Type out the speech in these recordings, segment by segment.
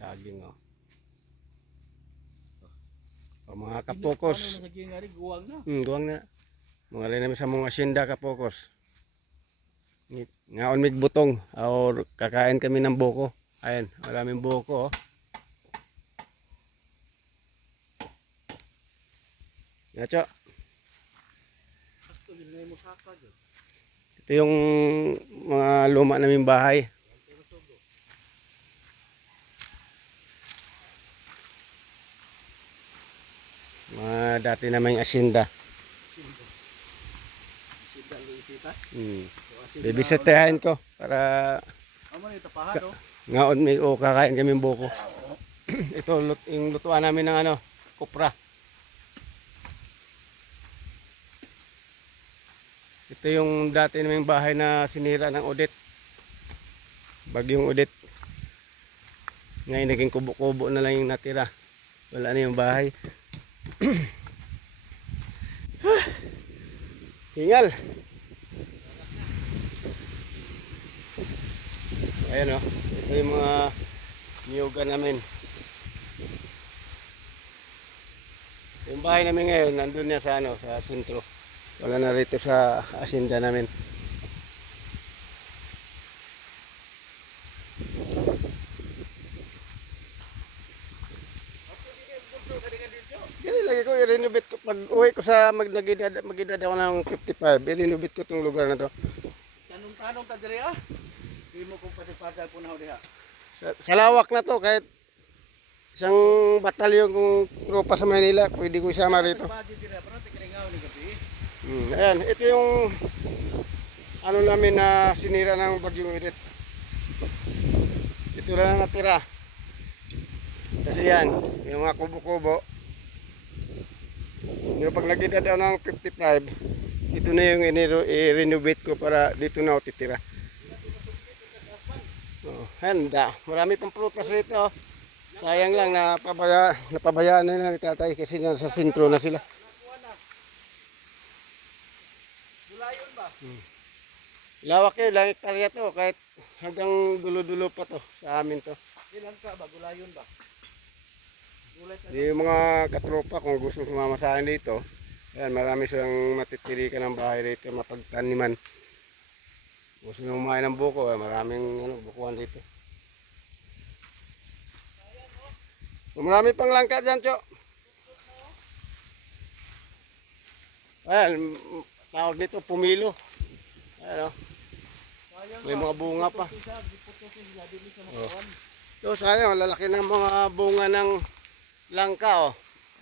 saging oh. O mga kapokos. Guwang na. Mga rin namin sa mga asyenda kapokos. Ngaon mig butong or kakain kami ng buko. Ayan, maraming buko oh. Yacho. Ito yung mga luma naming bahay. Mga dati naming asyenda. Bibisitahin ko para ngaon may kakain kami ng buko. Ito yung lutuan namin ng ano, kopra. Ito yung dati naming bahay na sinira ng Odette. Bagyong Odette. Ngayon naging kubo-kubo na lang yung natira. Wala na yung bahay. Hingal. Ayan o. Ito yung mga niyugan namin. Yung bahay namin ngayon, nandun niya sa ano, sa sentro. Wala na rito sa asyenda namin. Ganun lagi ko, i-renovate ko. Pag uwi ko sa magidad ako ng 55, i-renovate ko itong lugar na to. Tanong ta diri ah. Di mo kung pati-padal po na diha. Sa lawak na to, kahit isang batalyon kong tropa sa Manila, pwede ko isama rito. Ayan, ito yung ano namin na sinira ng bagyong Odette. Ito lang natira. Kasi yan, yung mga kubo-kubo. Yung pag nag-edad ako ng 55, ito na yung i-renovate ko para dito na ako titira. Oh, handa. Marami pang prutas rito. Sayang lang napabayaan na nila ni tatay kasi nasa sentro na sila. Gulayon ba? Lawak yun, lang hektarya to. Kahit hanggang dulo-dulo pa to sa amin to. Ilan ka ba? Gulayon ba? Yung mga katropa kung gusto sumama sa akin dito, ayan, marami silang matitirikan ng bahay dito, mapagtaniman. Gusto nyo kumain ng buko, maraming bukuan dito. Marami pang langka dyan, Cho. Ayan, tawag dito, pumilo. Ayan, oh. May mga bunga pa. Oh. Ito, sayang, lalaki ng mga bunga ng langka, oh.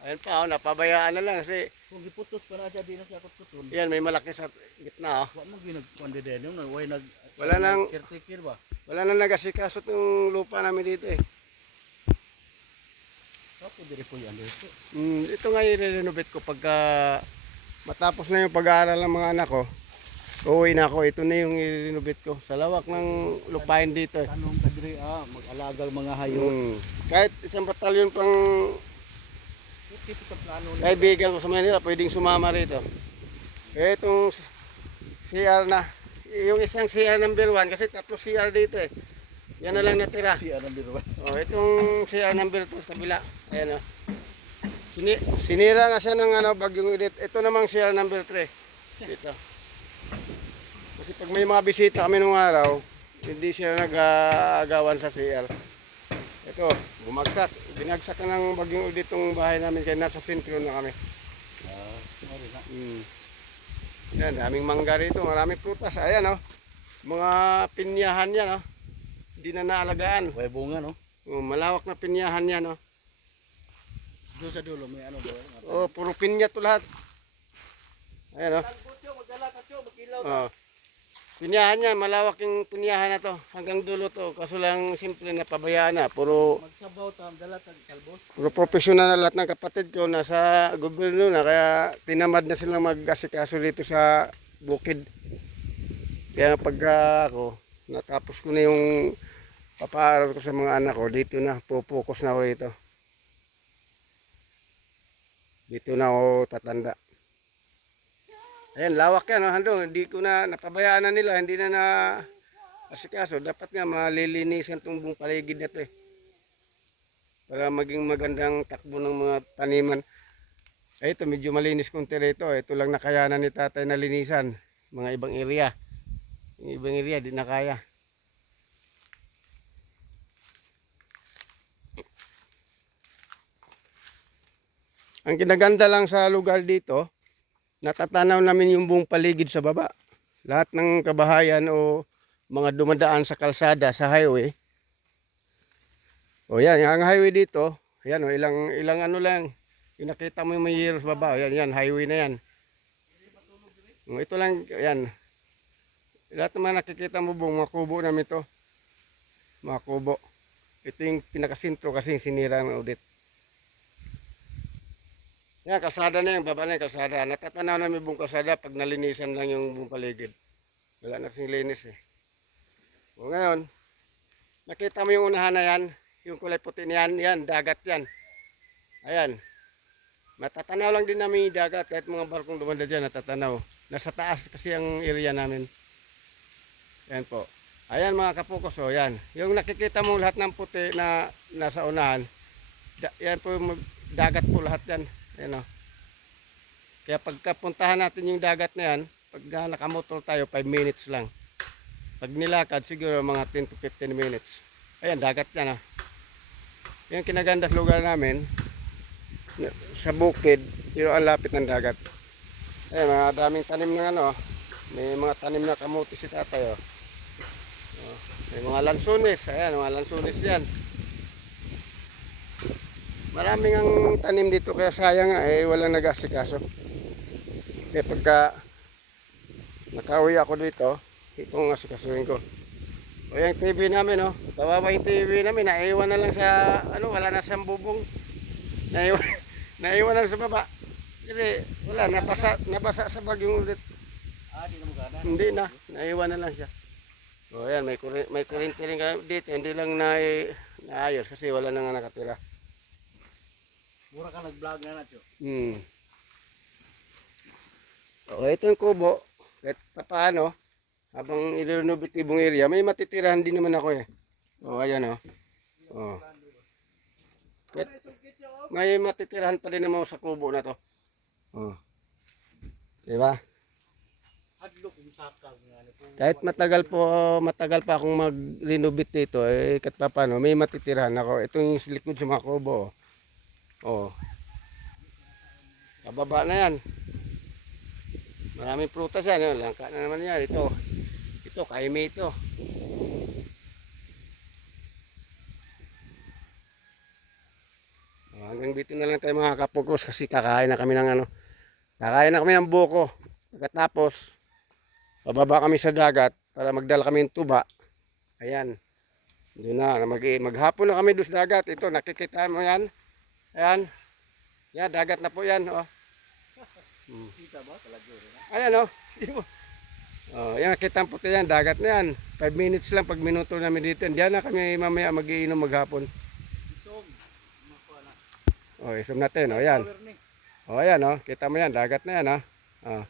Ayan pa, oh, napabayaan na lang kasi kung giputos pa na siya, di na siya kututon. yan, may malaki sa gitna, oh. Wa mo ginagkuande din yung way nag Wala nang caretaker ba? wala nang nag-asikaso yung lupa namin dito eh. Kapo dire po yan dito. Ito nga i-renovate ko pagka matapos na yung pag-aaral ng mga anak ko. Uuwi na ako, ito na yung i-renovate ko. Sa lawak ng lupain dito eh. Tanong ka dire mag-alagang mga hayop. Kahit isang batalyon pang Dito sa plano ni kaibigan ko sa Manila, pwedeng sumama rito. Eh, itong CR na, yung isang CR number 1, kasi 3 CR dito eh. Yan na lang natira. si Aram Birwan. Oh, itong CR number 2 sa kabila. Ayan oh. Sinira nga siya ng ano, bagyong Odette. Ito namang CR number 3. Dito. Kasi pag may mga bisita kami nung araw, hindi siya nag-aagawan sa CR. Ito, bumagsak. Binagsak na ng bagyong Odette itong bahay namin kaya nasa sentro na kami. Yan, daming mangga rito, maraming prutas. Ayan oh. Mga pinyahan yan oh. Hindi na naalagaan. Way bunga no. Malawak na pinyahan yan oh. Doon sa dulo may ano ba? Oh, puro pinya to lahat. Ayan oh. Talbotyo, magdala ka cho, magilaw ka. Oh. Pinyahan yan, malawak yung pinyahan na to. Hanggang dulo to. Kaso lang simple na pabayaan na. Puro Magsabaw ta, dala tag talbot. professional na lahat ng kapatid ko nasa gobyerno na. Kaya tinamad na silang mag-asikaso dito sa bukid. Kaya pagka ako, natapos ko na yung papaaral ko sa mga anak ko, dito na, pupokus na ako dito. Dito na ako tatanda. Ayan, lawak yan, oh, hindi ko na, napabayaan na nila, hindi na asikaso. Dapat nga malilinisan itong buong paligid na ito eh. para maging magandang takbo ng mga taniman. Ay, ito medyo malinis konti rito. Ito lang nakayanan ni tatay na linisan. Mga ibang area. Yung ibang area di na kaya. Ang kinaganda lang sa lugar dito, natatanaw namin yung buong paligid sa baba. Lahat ng kabahayan o mga dumadaan sa kalsada, sa highway. O yan, ang highway dito, yan o, ilang ano lang, yung nakita mo yung may yero sa baba, yan, highway na yan. Ito lang, yan. Lahat naman nakikita mo buong mga kubo namin ito. Mga kubo. Ito yung pinakasintro kasi sinira ng audit. Yan, kalsada na yung baba na yung kalsada. Natatanaw namin buong kalsada pag nalinisan lang yung buong paligid. Wala na kasing linis eh. O ngayon, nakita mo yung unahan na yan, yung kulay puti niyan, yan, dagat yan. Ayan. Matatanaw lang din namin yung dagat kahit mga barkong dumanda dyan, natatanaw. Nasa taas kasi ang area namin. Ayan po. Ayan mga kapukos, o yan. Yung nakikita mo lahat ng puti na nasa unahan, yan po yung dagat po lahat yan. Ayan o. Kaya pagkapuntahan natin yung dagat na yan, pag nakamotor tayo, 5 minutes lang. Pag nilakad, siguro mga 10 to 15 minutes. Ayan, dagat yan o. Yung kinaganda sa lugar namin, sa bukid, pero ang lapit ng dagat. Ayan, mga daming tanim ng ano, may mga tanim na kamuti si tatay o. May mga lansunis, ayan, mga lansunis yan. Maraming ang tanim dito kaya sayang nga eh walang nag-asikaso. Kaya pagka nakauwi ako dito, itong asikasuhin ko. O yung TV namin oh, kawawa yung TV namin, naiwan na lang sa ano, wala na siyang bubong. Naiwan na lang sa baba. Kasi wala, nabasa sa bagyong ulit. Di na mo gana. Hindi na, naiwan na lang siya. O yan, may kuryente rin kayo dito, hindi lang naayos kasi wala na nga nakatira. Mura ka nag-vlog na Nacho. O ito yung kubo, kahit paano, habang i-renovate ibang area, may matitirahan din naman ako eh. O ayan o. O. Kahit, may matitirahan pa din naman ako sa kubo na to. O. Diba? Hadlo kung sakal nga ni. Kahit matagal pa akong mag-renovate dito, eh kahit paano, may matitirahan ako. Ito yung likod sa mga kubo. O. Kababa na yan. Maraming prutas yan. Langka na naman yan. Ito, kaime ito. Hanggang dito na lang tayo mga kapugos kasi kakain na kami ng ano. Kakain na kami ng buko. Pagkatapos, bababa kami sa dagat para magdala kami ng tuba. Ayan. Doon na. Maghapon na kami doon sa dagat. Ito, nakikita mo yan. Ayan. Yan, dagat na po yan. Oh. Kita ba? Talagyo rin. Ayan oh. Oh, yan nakita ang puti yan, dagat na yan. 5 minutes lang pag minuto namin dito. Diyan na kami mamaya magiinom maghapon. Isog. Makuha na. Oh, isom natin. Oh, yan. Power ni. Oh, ayan oh. Kita mo yan, dagat na yan oh. Oh.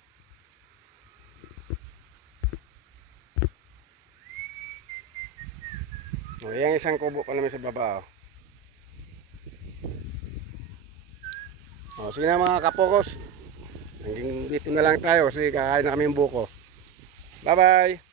Oh, yan isang kubo pa namin sa baba oh. Oh, sige na mga kapokos. Hanggang dito na lang tayo kasi kakain na kami yung buko. Bye-bye!